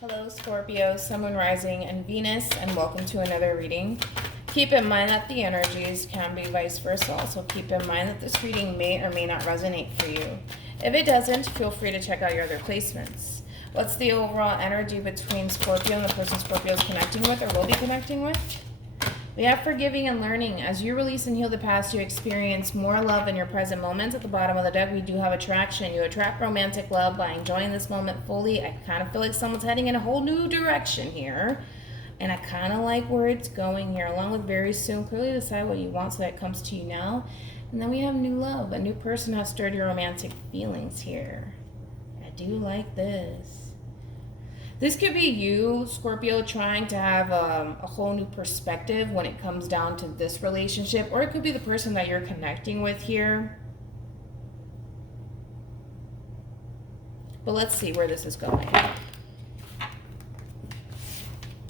Hello, Scorpio, Sun, Moon, Rising, and Venus, and welcome to another reading. Keep in mind that the energies can be vice versa. Also, keep in mind that this reading may or may not resonate for you. If it doesn't, feel free to check out your other placements. What's the overall energy between Scorpio and the person Scorpio is connecting with or will be connecting with? We have forgiving and learning. As you release and heal the past, you experience more love in your present moments. At the bottom of the deck, we do have attraction. You attract romantic love by enjoying this moment fully. I kind of feel like someone's heading in a whole new direction here. And I kind of like where it's going here. Along with very soon, clearly decide what you want so that it comes to you now. And then we have new love. A new person has stirred your romantic feelings here. I do like this. This could be you, Scorpio, trying to have a whole new perspective when it comes down to this relationship, or it could be the person that you're connecting with here. But let's see where this is going.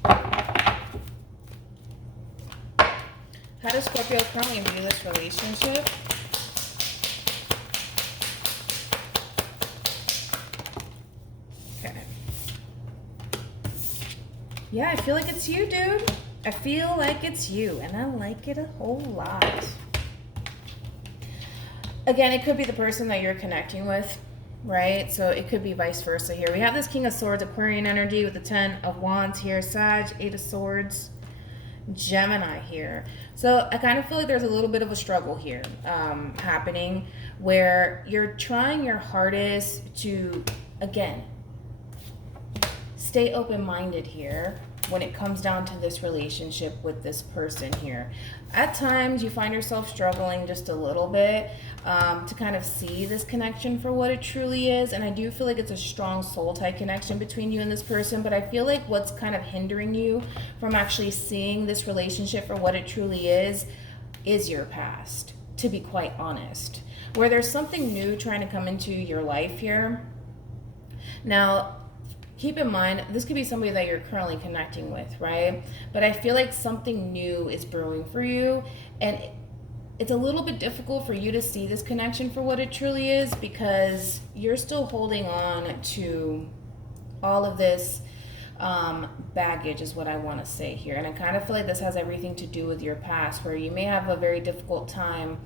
How does Scorpio currently view this relationship? Yeah, I feel like it's you, dude. I feel like it's you, and I like it a whole lot. Again, it could be the person that you're connecting with, right? So it could be vice versa here. We have this King of Swords, Aquarian energy with the 10 of Wands here, Sag, 8 of Swords, Gemini here. So I kind of feel like there's a little bit of a struggle here happening where you're trying your hardest to, again, stay open-minded here when it comes down to this relationship with this person here. At times, you find yourself struggling just a little bit to kind of see this connection for what it truly is. And I do feel like it's a strong soul-type connection between you and this person. But I feel like what's kind of hindering you from actually seeing this relationship for what it truly is your past, to be quite honest. Where there's something new trying to come into your life here. Now, keep in mind, this could be somebody that you're currently connecting with, right? But I feel like something new is brewing for you. And it's a little bit difficult for you to see this connection for what it truly is because you're still holding on to all of this baggage is what I want to say here. And I kind of feel like this has everything to do with your past, where you may have a very difficult time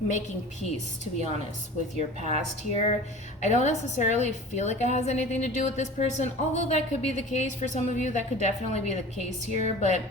making peace, to be honest, with your past here. I don't necessarily feel like it has anything to do with this person, although that could be the case for some of you. That could definitely be the case here, but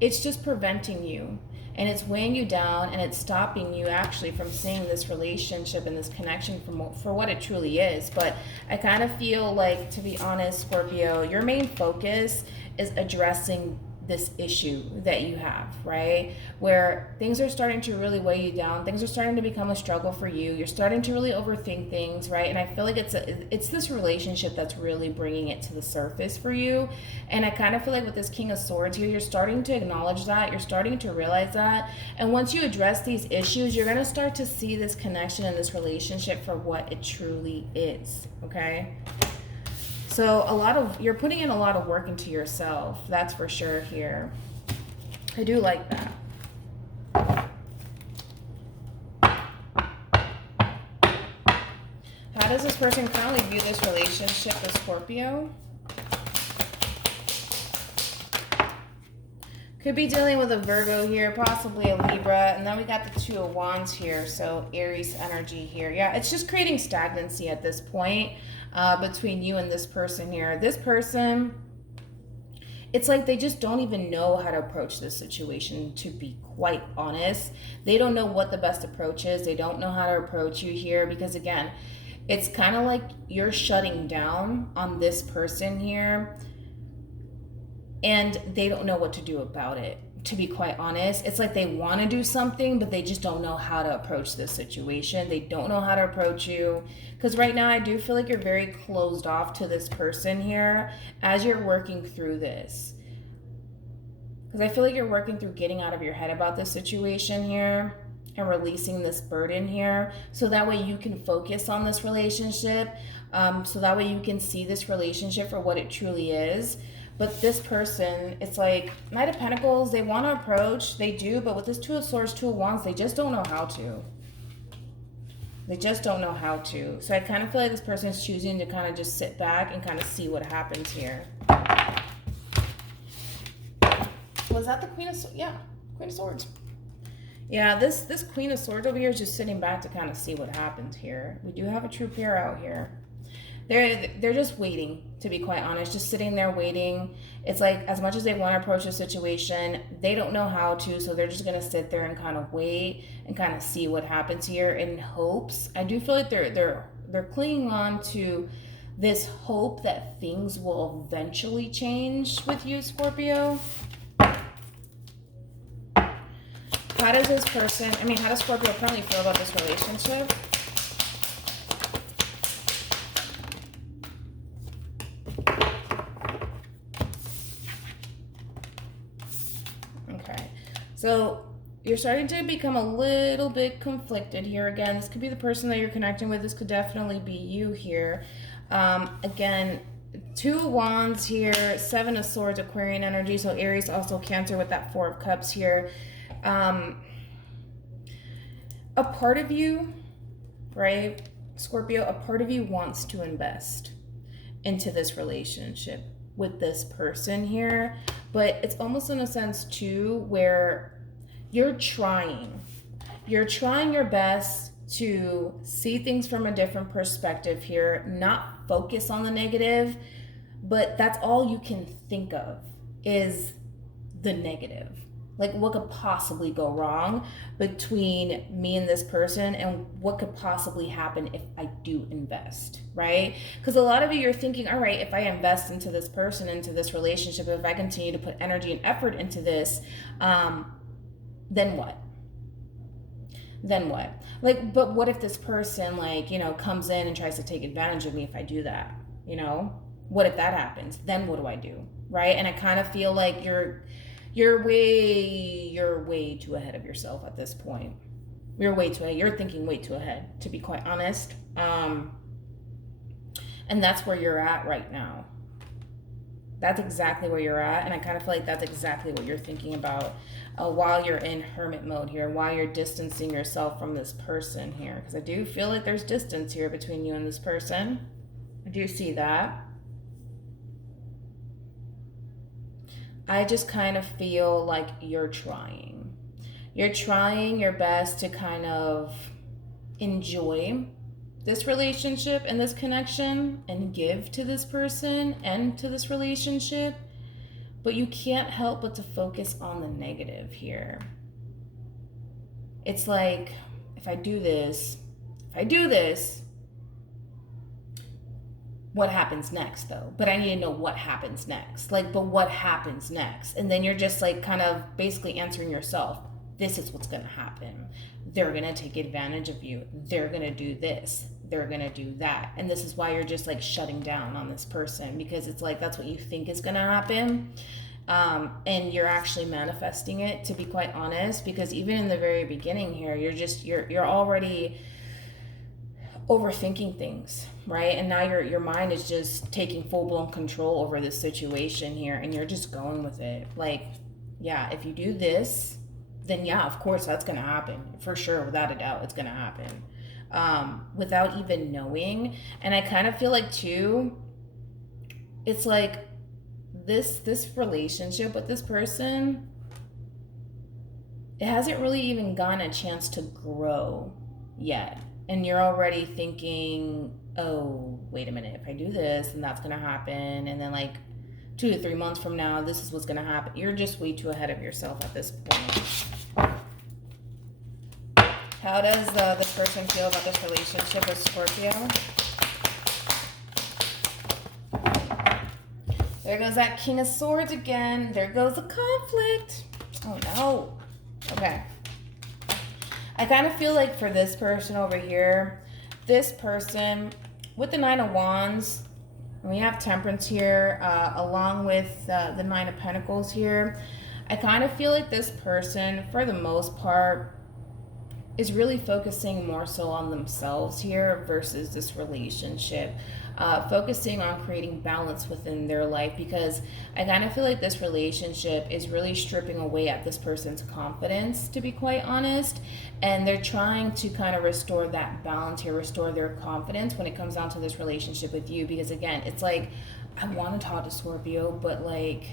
it's just preventing you and it's weighing you down and it's stopping you actually from seeing this relationship and this connection for what it truly is. But I kind of feel like, to be honest, Scorpio, your main focus is addressing this issue that you have, right? Where things are starting to really weigh you down. Things are starting to become a struggle for you. You're starting to really overthink things, right? And I feel like it's this relationship that's really bringing it to the surface for you. And I kind of feel like with this King of Swords here, you're starting to acknowledge that. You're starting to realize that. And once you address these issues, you're going to start to see this connection and this relationship for what it truly is, okay? So you're putting in a lot of work into yourself. That's for sure here. I do like that. How does this person currently view this relationship with Scorpio? Could be dealing with a Virgo here, possibly a Libra. And then we got the 2 of Wands here, so Aries energy here. Yeah, it's just creating stagnancy at this point between you and this person here. This person, it's like they just don't even know how to approach this situation, to be quite honest. They don't know what the best approach is. They don't know how to approach you here because, again, it's kind of like you're shutting down on this person here and they don't know what to do about it, to be quite honest. It's like they want to do something, but they just don't know how to approach this situation. They don't know how to approach you. Because right now I do feel like you're very closed off to this person here as you're working through this. Because I feel like you're working through getting out of your head about this situation here and releasing this burden here. So that way you can focus on this relationship. So that way you can see this relationship for what it truly is. But this person, it's like Knight of Pentacles, they want to approach, they do, but with this 2 of Swords, 2 of Wands, they just don't know how to. They just don't know how to. So I kind of feel like this person is choosing to kind of just sit back and kind of see what happens here. Was that the Queen of Swords? Yeah, Queen of Swords. Yeah, this Queen of Swords over here is just sitting back to kind of see what happens here. We do have a true pair out here. They're just waiting, to be quite honest, just sitting there waiting. It's like, as much as they want to approach the situation, they don't know how to, so they're just going to sit there and kind of wait and kind of see what happens here in hopes. I do feel like they're clinging on to this hope that things will eventually change with you, Scorpio. How does this person, how does Scorpio currently feel about this relationship? Okay, so you're starting to become a little bit conflicted here. Again, this could be the person that you're connecting with. This could definitely be you here. Again, Two of Wands here, Seven of Swords, Aquarian energy. So Aries, also Cancer with that Four of Cups here. A part of you, right, Scorpio, a part of you wants to invest into this relationship with this person here, but it's almost in a sense too where you're trying your best to see things from a different perspective here, not focus on the negative, but that's all you can think of is the negative. Like, what could possibly go wrong between me and this person, and what could possibly happen if I do invest, right? Because a lot of you are thinking, all right, if I invest into this person, into this relationship, if I continue to put energy and effort into this, then what? Then what? Like, but what if this person, like, comes in and tries to take advantage of me if I do that? What if that happens? Then what do I do, right? And I kind of feel like you're way too ahead of yourself at this point. You're thinking way too ahead, to be quite honest. And that's where you're at right now. That's exactly where you're at. And I kind of feel like that's exactly what you're thinking about while you're in hermit mode here, while you're distancing yourself from this person here. Because I do feel like there's distance here between you and this person. I do see that. I just kind of feel like you're trying. You're trying your best to kind of enjoy this relationship and this connection and give to this person and to this relationship, but you can't help but to focus on the negative here. It's like, if I do this, what happens next though? But I need to know what happens next. Like, but what happens next? And then you're just like kind of basically answering yourself. This is what's going to happen. They're going to take advantage of you. They're going to do this. They're going to do that. And this is why you're just like shutting down on this person, because it's like, that's what you think is going to happen. And you're actually manifesting it, to be quite honest, because even in the very beginning here, you're already overthinking things, right? And now your mind is just taking full-blown control over this situation here, and you're just going with it. Like, yeah, if you do this, then yeah, of course that's gonna happen for sure, without a doubt. It's gonna happen without even knowing. And I kind of feel like too, it's like this relationship with this person, it hasn't really even gotten a chance to grow yet. And you're already thinking, oh, wait a minute, if I do this, then that's going to happen. And then like 2 to 3 months from now, this is what's going to happen. You're just way too ahead of yourself at this point. How does this person feel about this relationship with Scorpio? There goes that King of Swords again. There goes the conflict. Oh, no. Okay. I kind of feel like for this person over here, this person with the Nine of Wands, and we have Temperance here, along with the Nine of Pentacles here, I kind of feel like this person, for the most part, is really focusing more so on themselves here versus this relationship. focusing on creating balance within their life, because I kind of feel like this relationship is really stripping away at this person's confidence, to be quite honest. And they're trying to kind of restore that balance here, restore their confidence when it comes down to this relationship with you. Because again, it's like, I want to talk to Scorpio, but like,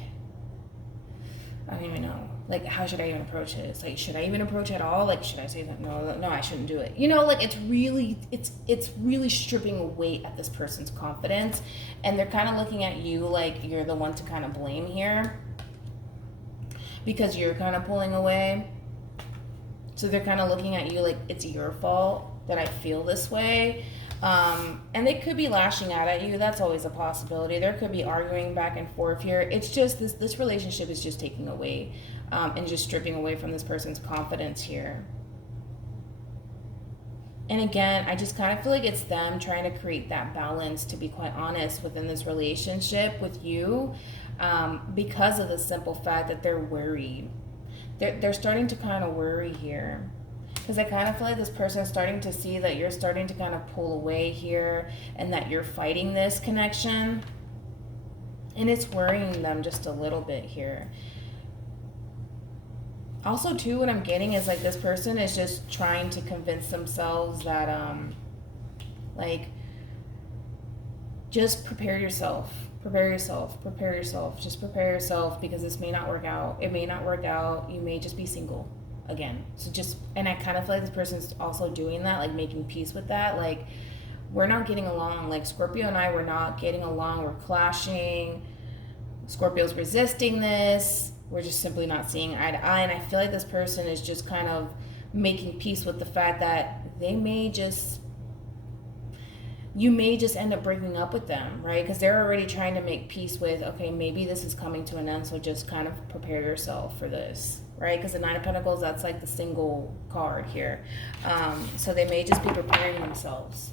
I don't even know. Like, how should I even approach this? Like, should I even approach at all? Like, should I say that? No, I shouldn't do it. You know, like, it's really stripping away at this person's confidence. And they're kind of looking at you like you're the one to kind of blame here, because you're kind of pulling away. So they're kind of looking at you like it's your fault that I feel this way. And they could be lashing out at you. That's always a possibility. There could be arguing back and forth here. It's just this relationship is just taking away and just stripping away from this person's confidence here. And again, I just kind of feel like it's them trying to create that balance, to be quite honest, within this relationship with you, because of the simple fact that they're worried. They're starting to kind of worry here. Because I kind of feel like this person is starting to see that you're starting to kind of pull away here, and that you're fighting this connection. And it's worrying them just a little bit here. Also, too, what I'm getting is like this person is just trying to convince themselves that, like, just prepare yourself. Prepare yourself. Just prepare yourself, because this may not work out. It may not work out. You may just be single again. So just, and I kind of feel like this person's also doing that, like making peace with that. Like, we're not getting along. Like, Scorpio and I, we're not getting along. We're clashing. Scorpio's resisting this. We're just simply not seeing eye to eye. And I feel like this person is just kind of making peace with the fact that you may just end up breaking up with them, right? Because they're already trying to make peace with, okay, maybe this is coming to an end, so just kind of prepare yourself for this, right? Because the Nine of Pentacles, that's like the single card here. So they may just be preparing themselves.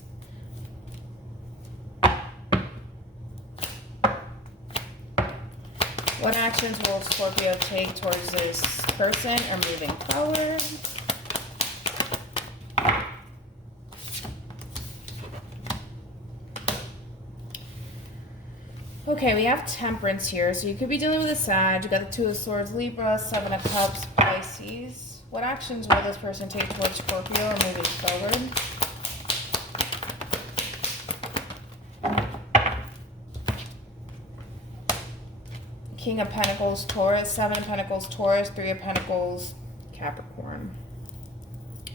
What actions will Scorpio take towards this person or moving forward? Okay, we have Temperance here. So you could be dealing with a Sag. You got the Two of Swords, Libra, Seven of Cups, Pisces. What actions will this person take towards Scorpio or moving forward? King of Pentacles, Taurus, Seven of Pentacles, Taurus, Three of Pentacles, Capricorn.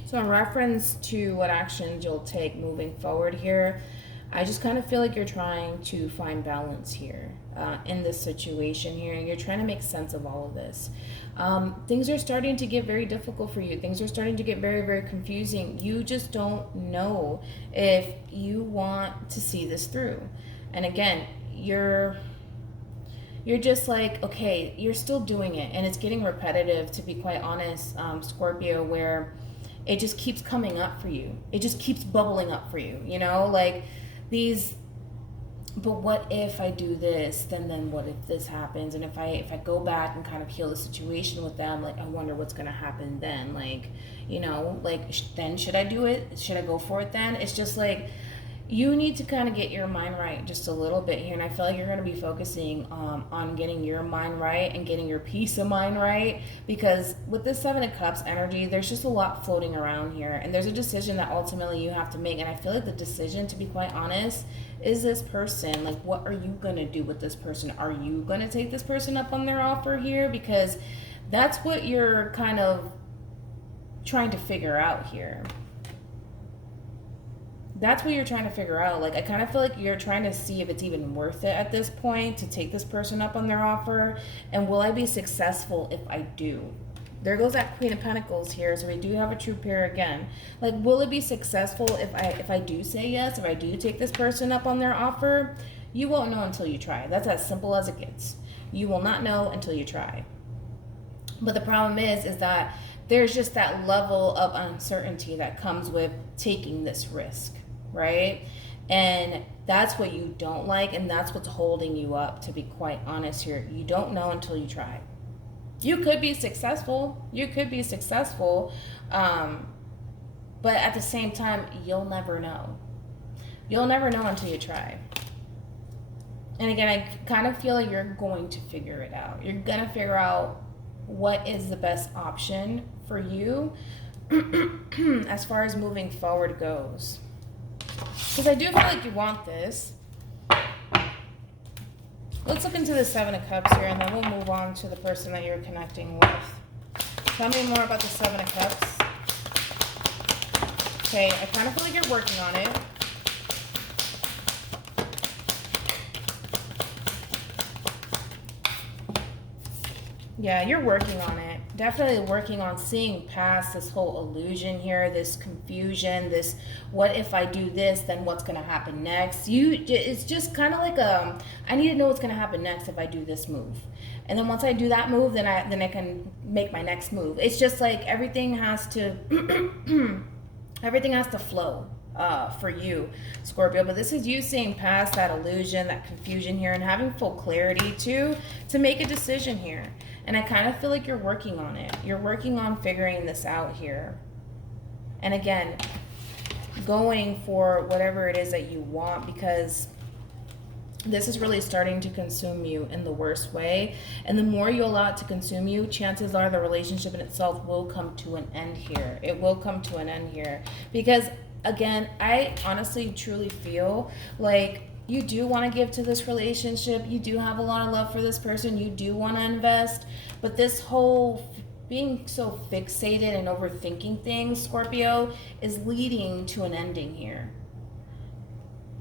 So in reference to what actions you'll take moving forward here, I just kind of feel like you're trying to find balance here in this situation here. You're trying to make sense of all of this. Things are starting to get very difficult for you. Things are starting to get very, very confusing. You just don't know if you want to see this through. And again, you're just like, okay, you're still doing it, and it's getting repetitive, to be quite honest, Scorpio, where it just keeps coming up for you. It just keeps bubbling up for you, you know, like these, but what if I do this, then what if this happens? And if I go back and kind of heal the situation with them, like, I wonder what's going to happen then, like, you know, like, then should I do it? Should I go for it then? It's just like, you need to kind of get your mind right just a little bit here. And I feel like you're going to be focusing on getting your mind right and getting your peace of mind right. Because with this Seven of Cups energy, there's just a lot floating around here. And there's a decision that ultimately you have to make. And I feel like the decision, to be quite honest, is this person. Like, what are you going to do with this person? Are you going to take this person up on their offer here? Because that's what you're kind of trying to figure out here. That's what you're trying to figure out. Like, I kind of feel like you're trying to see if it's even worth it at this point to take this person up on their offer. And will I be successful if I do? There goes that Queen of Pentacles here. So we do have a true pair again. Like, will it be successful if I do say yes, if I do take this person up on their offer? You won't know until you try. That's as simple as it gets. You will not know until you try. But the problem is that there's just that level of uncertainty that comes with taking this risk, right? And that's what you don't like, and that's what's holding you up, to be quite honest here. You don't know until you try. You could be successful. But at the same time, you'll never know. You'll never know until you try. And again, I kind of feel like you're going to figure it out. You're going to figure out what is the best option for you as far as moving forward goes. Because I do feel like you want this. Let's look into the Seven of Cups here, and then we'll move on to the person that you're connecting with. Tell me more about the Seven of Cups. Okay, I kind of feel like you're working on it. Yeah, you're working on it. Definitely working on seeing past this whole illusion here, this confusion, this what if I do this, then what's going to happen next? It's just kind of like I need to know what's going to happen next if I do this move. And then once I do that move, then I can make my next move. It's just like everything has to everything has to flow for you, Scorpio. But this is you seeing past that illusion, that confusion here, and having full clarity to make a decision here. And I kind of feel like you're working on it. You're working on figuring this out here. And again, going for whatever it is that you want, because this is really starting to consume you in the worst way. And the more you allow it to consume you, chances are the relationship in itself will come to an end here. It will come to an end here. Because again, I honestly, truly feel like you do want to give to this relationship. You do have a lot of love for this person. You do want to invest. But this whole being so fixated and overthinking things, Scorpio, is leading to an ending here.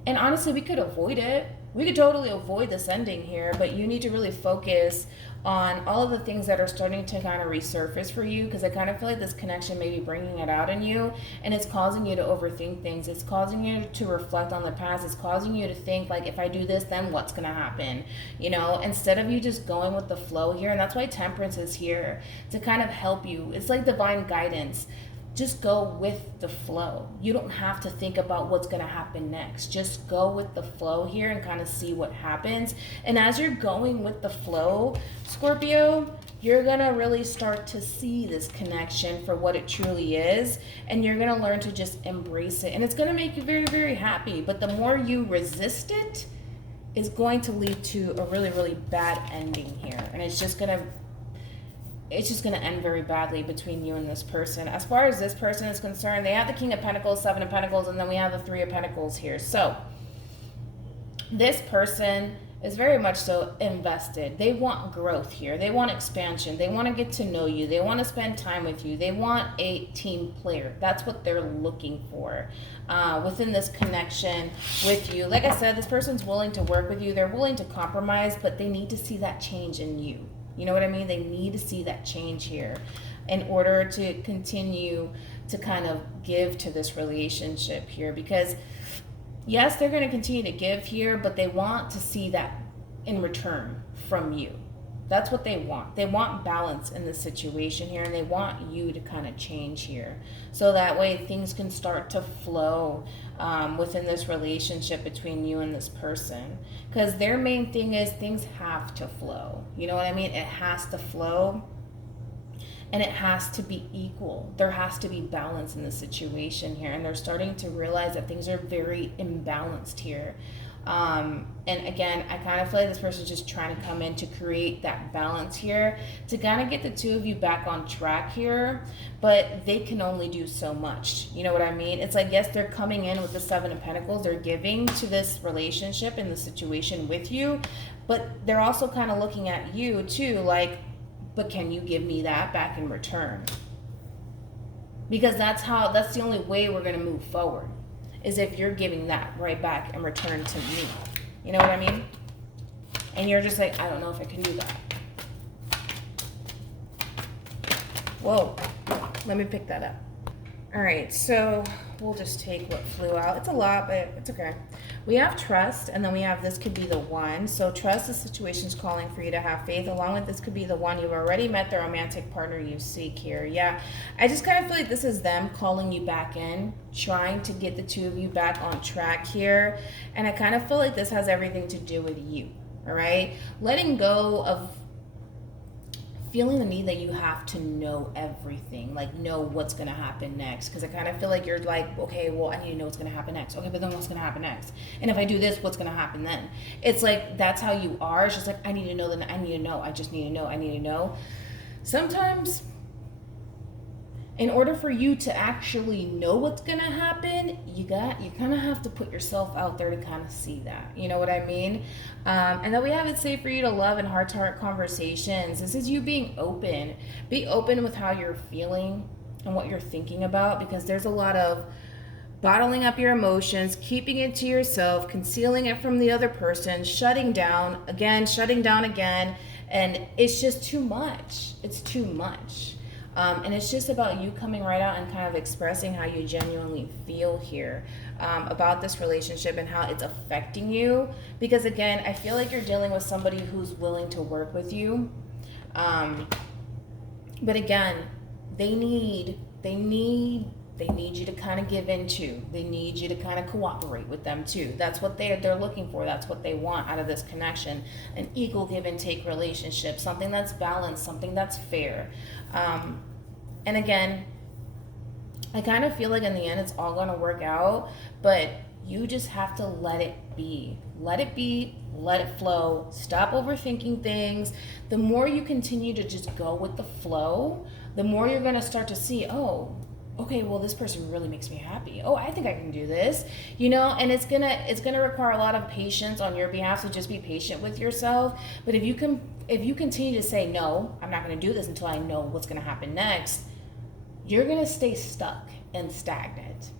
And honestly, we could avoid it. We could totally avoid this ending here, but you need to really focus on all of the things that are starting to kind of resurface for you, because I kind of feel like this connection may be bringing it out in you, and it's causing you to overthink things. It's causing you to reflect on the past. It's causing you to think like, if I do this, then what's going to happen? You know, instead of you just going with the flow here. And that's why Temperance is here, to kind of help you. It's like divine guidance. Just go with the flow. You don't have to think about what's going to happen next. Just go with the flow here and kind of see what happens. And as you're going with the flow, Scorpio, you're going to really start to see this connection for what it truly is. And you're going to learn to just embrace it. And it's going to make you very, very happy. But the more you resist it, it's going to lead to a really, really bad ending here. And it's just going to end very badly between you and this person. As far as this person is concerned, they have the King of Pentacles, Seven of Pentacles, and then we have the Three of Pentacles here. So this person is very much so invested. They want growth here. They want expansion. They want to get to know you. They want to spend time with you. They want a team player. That's what they're looking for within this connection with you. Like I said, this person's willing to work with you. They're willing to compromise, but they need to see that change in you. You know what I mean? They need to see that change here in order to continue to kind of give to this relationship here. Because yes, they're going to continue to give here, but they want to see that in return from you. That's what they want. They want balance in this situation here, and they want you to kind of change here. So that way things can start to flow within this relationship between you and this person. Because their main thing is things have to flow. You know what I mean? It has to flow. And it has to be equal. There has to be balance in the situation here. And they're starting to realize that things are very imbalanced here. And again, I kind of feel like this person's just trying to come in to create that balance here, to kind of get the two of you back on track here, but they can only do so much. You know what I mean? It's like, yes, they're coming in with the Seven of Pentacles. They're giving to this relationship and the situation with you, but they're also kind of looking at you too, like, but can you give me that back in return? Because that's the only way we're going to move forward, is if you're giving that right back in return to me. You know what I mean? And you're just like, I don't know if I can do that. Whoa, let me pick that up. All right, so we'll just take what flew out. It's a lot, but it's okay. We have trust, and then we have this could be the one. So trust, the situation's calling for you to have faith. Along with this could be the one. You've already met the romantic partner you seek here. Yeah, I just kind of feel like this is them calling you back in, trying to get the two of you back on track here. And I kind of feel like this has everything to do with you, all right? Letting go of feeling the need that you have to know everything, like know what's going to happen next. Because I kind of feel like you're like, okay, well, I need to know what's going to happen next. Okay, but then what's going to happen next? And if I do this, what's going to happen then? It's like, that's how you are. It's just like, I need to know, then I need to know. I just need to know. I need to know. Sometimes, in order for you to actually know what's gonna happen, you kind of have to put yourself out there to kind of see that. You know what I mean? And then we have it say for you to love and heart-to-heart conversations. This is you being open. Be open with how you're feeling and what you're thinking about, because there's a lot of bottling up your emotions, keeping it to yourself, concealing it from the other person, shutting down again, and it's just too much. It's too much. And it's just about you coming right out and kind of expressing how you genuinely feel here about this relationship and how it's affecting you. Because again, I feel like you're dealing with somebody who's willing to work with you. But again, they need you to kind of give in to. They need you to kind of cooperate with them too. That's what they're looking for. That's what they want out of this connection. An equal give and take relationship, something that's balanced, something that's fair. And again, I kind of feel like in the end it's all going to work out, but you just have to let it be. Let it be, let it flow. Stop overthinking things. The more you continue to just go with the flow, the more you're going to start to see, oh, okay, well, this person really makes me happy. Oh, I think I can do this, you know. And it's gonna require a lot of patience on your behalf. So just be patient with yourself. But if you continue to say no, I'm not gonna do this until I know what's gonna happen next, you're gonna stay stuck and stagnant.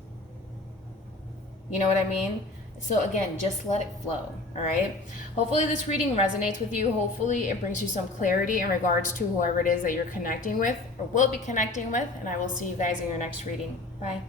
You know what I mean? So again, just let it flow, all right? Hopefully this reading resonates with you. Hopefully it brings you some clarity in regards to whoever it is that you're connecting with or will be connecting with. And I will see you guys in your next reading. Bye.